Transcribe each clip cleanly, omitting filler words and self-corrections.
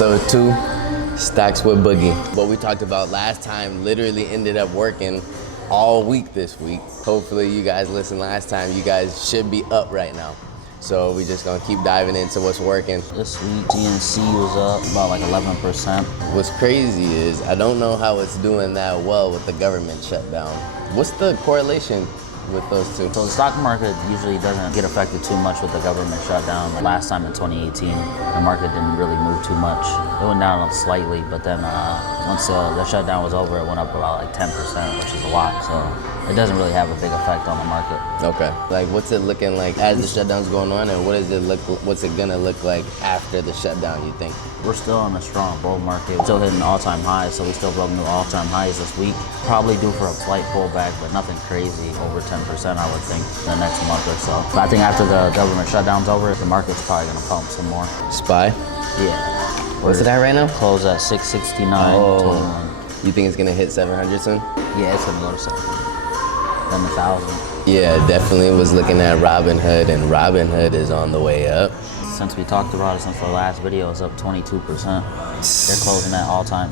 Episode 2, Stocks with Boogie. What we talked about last time literally ended up working all week this week. Hopefully you guys listened last time. You guys should be up right now. So we just gonna keep diving into what's working. This week, GNC was up about like 11%. What's crazy is I don't know how it's doing that well with the government shutdown. What's the correlation with those two? So the stock market usually doesn't get affected too much with the government shutdown. Last time in 2018, the market didn't really move too much. It went down slightly, but then once the shutdown was over, it went up about like 10%, which is a lot. So it doesn't really have a big effect on the market. Okay. Like, what's it looking like as the shutdown's going on, and what's it gonna look like after the shutdown, you think? We're still in a strong bull market. We're still hitting all-time highs, so we still broke new all-time highs this week. Probably due for a slight pullback, but nothing crazy, over 10% I would think, in the next month or so. But I think after the government shutdown's over, the market's probably gonna pump some more. SPY? Yeah. What's it at right now? Close at 669.21. You think it's gonna hit 700 soon? Yeah, it's gonna go to 700. Then 1,000. Yeah, definitely was looking at Robinhood, and Robinhood is on the way up. Since we talked about it since the last video, it's up 22%. They're closing at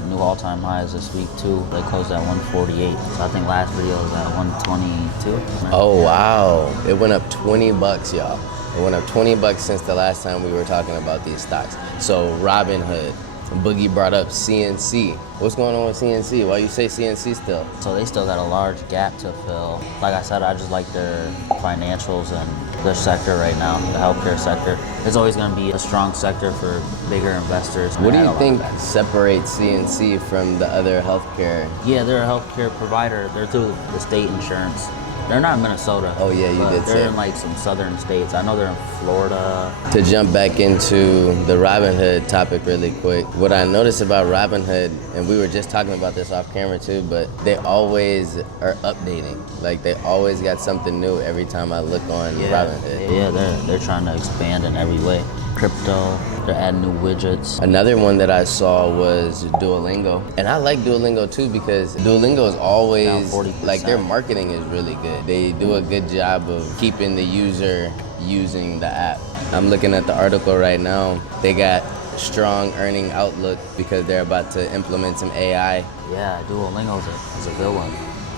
new all-time highs this week too. They closed at 148. So I think last video was at 122. Oh wow, it went up 20 bucks, y'all. It went up 20 bucks since the last time we were talking about these stocks. So Robinhood, Boogie brought up CNC. What's going on with CNC? Why you say CNC still? So they still got a large gap to fill. Like I said, I just like their financials and their sector right now, the healthcare sector. It's always gonna be a strong sector for bigger investors. What do you think separates CNC from the other healthcare? Yeah, they're a healthcare provider. They're through the state insurance. They're not in Minnesota. Oh yeah, you did say. They're in like some southern states. I know they're in Florida. To jump back into the Robinhood topic really quick, what I noticed about Robinhood, and we were just talking about this off camera too, but they always are updating. Like they always got something new every time I look on Robinhood. Yeah, they're trying to expand in every way. Crypto, they're adding new widgets. Another one that I saw was Duolingo. And I like Duolingo too because Duolingo is always, like their marketing is really good. They do a good job of keeping the user using the app. I'm looking at the article right now. They got strong earning outlook because they're about to implement some AI. Yeah, Duolingo is a good one.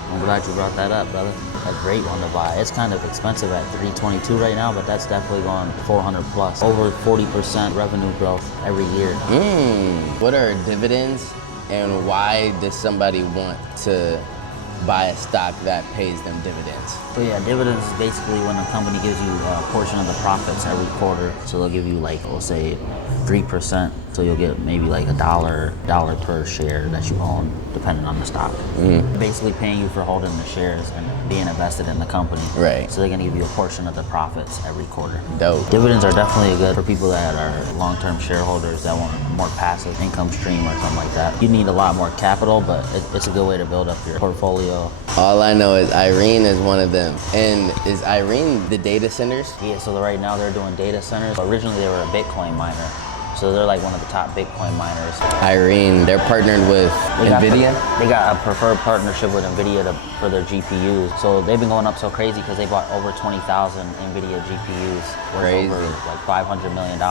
I'm glad you brought that up, brother. A great one to buy. It's kind of expensive at $322 right now, but that's definitely going 400 plus. Over 40% revenue growth every year. What are dividends, and why does somebody want to buy a stock that pays them dividends? So yeah, dividends is basically when a company gives you a portion of the profits every quarter. So they'll give you like, we'll say 3%. So you'll get maybe like a dollar per share that you own, depending on the stock. Basically paying you for holding the shares and being invested in the company. Right. So they're gonna give you a portion of the profits every quarter. Dope. Dividends are definitely good for people that are long-term shareholders that want a more passive income stream or something like that. You need a lot more capital, but it's a good way to build up your portfolio. All I know is Irene is one of them. And is Irene the data centers? Yeah, so right now they're doing data centers. Originally they were a Bitcoin miner. So they're like one of the top Bitcoin miners. Irene, they're partnered with NVIDIA? They got a preferred partnership with NVIDIA for their GPUs. So they've been going up so crazy because they bought over 20,000 NVIDIA GPUs worth over like $500 million.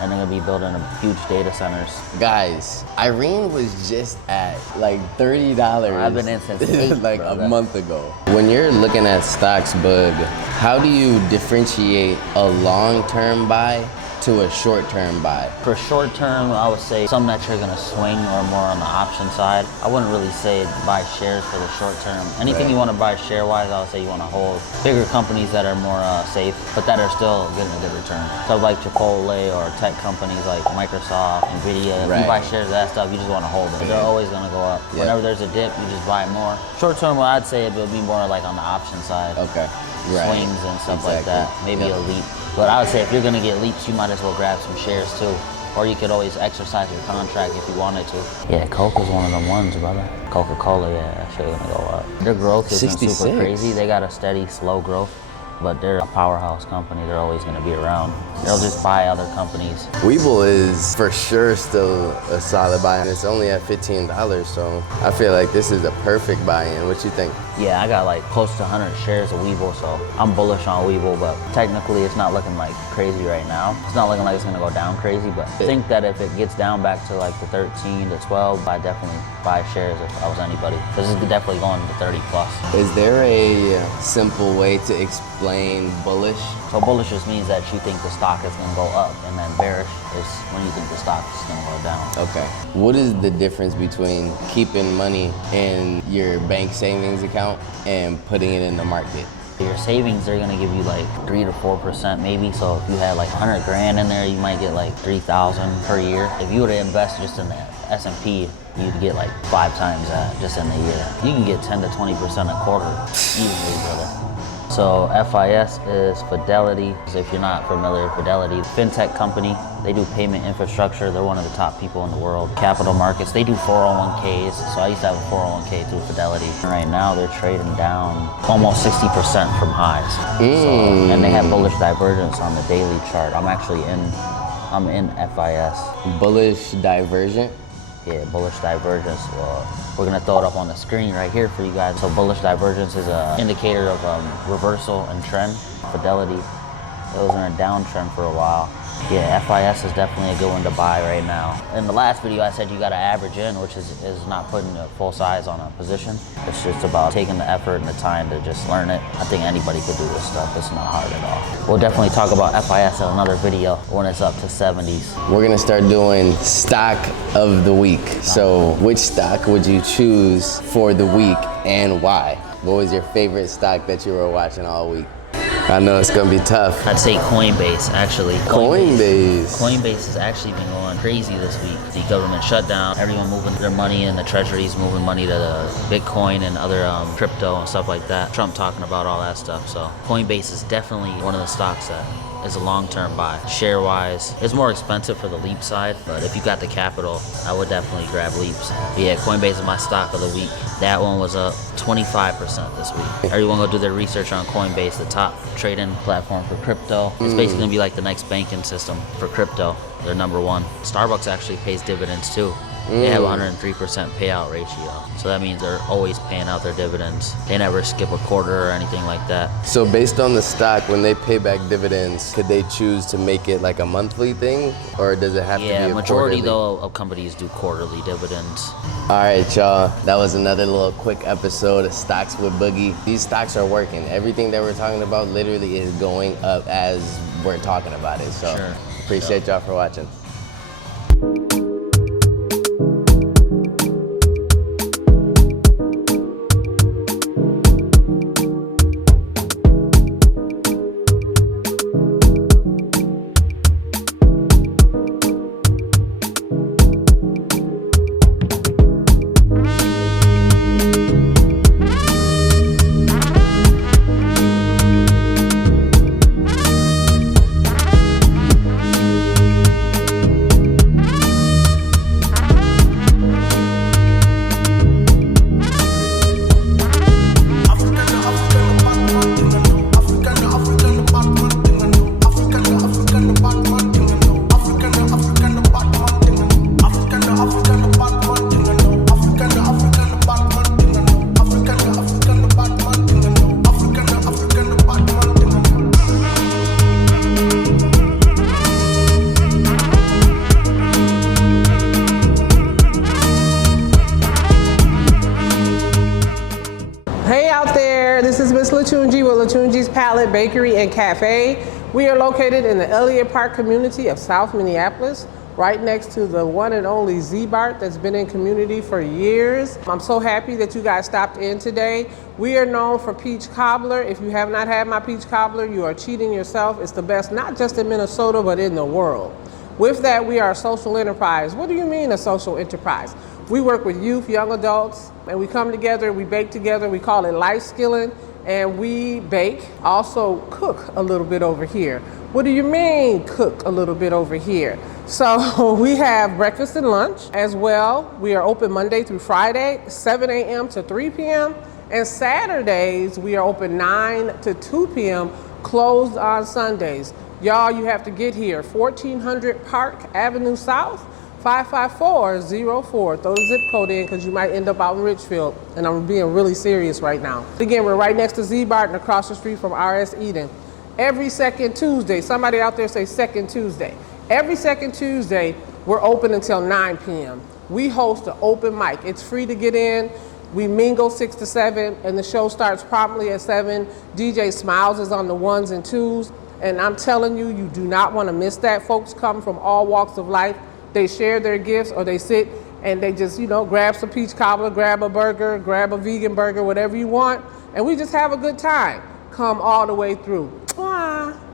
And they're gonna be building a huge data centers. Guys, Irene was just at like $30. I've been in since 8, like a month ago. When you're looking at stocks, Bug, how do you differentiate a long-term buy to a short-term buy? For short-term, I would say some that you're gonna swing or more on the option side. I wouldn't really say buy shares for the short-term. Anything you wanna buy share-wise, I would say you wanna hold bigger companies that are more safe, but that are still getting a good return. So like Chipotle or tech companies like Microsoft, NVIDIA, if you buy shares of that stuff, you just wanna hold it. They're always gonna go up. Whenever there's a dip, you just buy more. Short-term, I'd say it would be more like on the option side. Okay. Swings and stuff like that. Maybe a leap. But I would say if you're gonna get leaps, you might as well grab some shares too. Or you could always exercise your contract if you wanted to. Yeah, Coke is one of them ones, brother. Coca-Cola, yeah, that shit gonna go up. Their growth isn't super crazy. They got a steady, slow growth. but they're a powerhouse company. They're always going to be around. They'll just buy other companies. Weeble is for sure still a solid buy, and it's only at $15, so I feel like this is a perfect buy-in. What you think? Yeah, I got like close to 100 shares of Weeble, so I'm bullish on Weeble, but technically it's not looking like crazy right now. It's not looking like it's gonna go down crazy, but I think that if it gets down back to like the 13 to 12, I'd definitely buy shares if I was anybody. This is definitely going to 30 plus. Is there a simple way to explain bullish? So bullish just means that you think the stock is gonna go up, and then bearish is when you think the stock is gonna go down. Okay. What is the difference between keeping money in your bank savings account and putting it in the market? Your savings, they're gonna give you like 3 to 4% maybe. So if you had like 100 grand in there, you might get like 3,000 per year. If you were to invest just in that S&P, you'd get like 5 times that just in a year. You can get 10 to 20% a quarter easily, brother. So FIS is Fidelity. If you're not familiar with Fidelity, fintech company, they do payment infrastructure. They're one of the top people in the world. Capital markets, they do 401ks. So I used to have a 401k through Fidelity. And right now they're trading down almost 60% from highs. So, and they have bullish divergence on the daily chart. I'm in FIS. Bullish divergent? Yeah, bullish divergence. We're gonna throw it up on the screen right here for you guys. So bullish divergence is an indicator of reversal and trend. Fidelity, it was in a downtrend for a while. Yeah, FIS is definitely a good one to buy right now. In the last video, I said you gotta average in, which is not putting a full size on a position. It's just about taking the effort and the time to just learn it. I think anybody could do this stuff. It's not hard at all. We'll definitely talk about FIS in another video when it's up to 70s. We're gonna start doing stock of the week. So which stock would you choose for the week and why? What was your favorite stock that you were watching all week? I know it's gonna be tough. I'd say Coinbase, actually. Coinbase has actually been going crazy this week. The government shutdown, everyone moving their money in, the treasuries moving money to the Bitcoin and other crypto and stuff like that. Trump talking about all that stuff. So Coinbase is definitely one of the stocks that is a long-term buy. Share-wise, it's more expensive for the Leap side, but if you got the capital, I would definitely grab Leaps. But yeah, Coinbase is my stock of the week. That one was up 25% this week. Everyone go do their research on Coinbase, the top trading platform for crypto. It's basically gonna be like the next banking system for crypto. They're number one. Starbucks actually pays dividends too. They have 103% payout ratio. So that means they're always paying out their dividends. They never skip a quarter or anything like that. So based on the stock, when they pay back dividends, could they choose to make it like a monthly thing? Or does it have to be a quarterly? Yeah, majority though of companies do quarterly dividends. All right, y'all. That was another little quick episode of Stocks with Boogie. These stocks are working. Everything that we're talking about literally is going up as we're talking about it. So appreciate y'all for watching. This is Miss Lutunji with Lutunji's Palette Bakery and Café. We are located in the Elliott Park community of South Minneapolis, right next to the one and only Z-Bart that's been in community for years. I'm so happy that you guys stopped in today. We are known for peach cobbler. If you have not had my peach cobbler, you are cheating yourself. It's the best, not just in Minnesota, but in the world. With that, we are a social enterprise. What do you mean a social enterprise? We work with youth, young adults, and we come together, we bake together, we call it life skilling, and we bake, also cook a little bit over here. What do you mean cook a little bit over here? So we have breakfast and lunch as well. We are open Monday through Friday, 7 a.m. to 3 p.m. And Saturdays, we are open 9 to 2 p.m. closed on Sundays. Y'all, you have to get here, 1400 Park Avenue South, 55404. Throw the zip code in because you might end up out in Richfield, and I'm being really serious right now. Again, we're right next to Z-Bart and across the street from RS Eden. Every second Tuesday, somebody out there say second Tuesday. Every second Tuesday, we're open until 9 p.m. We host an open mic. It's free to get in. We mingle 6 to 7, and the show starts promptly at 7. DJ Smiles is on the 1s and 2s, and I'm telling you, you do not want to miss that. Folks come from all walks of life. They share their gifts, or they sit and they just, grab some peach cobbler, grab a burger, grab a vegan burger, whatever you want, and we just have a good time. Come all the way through.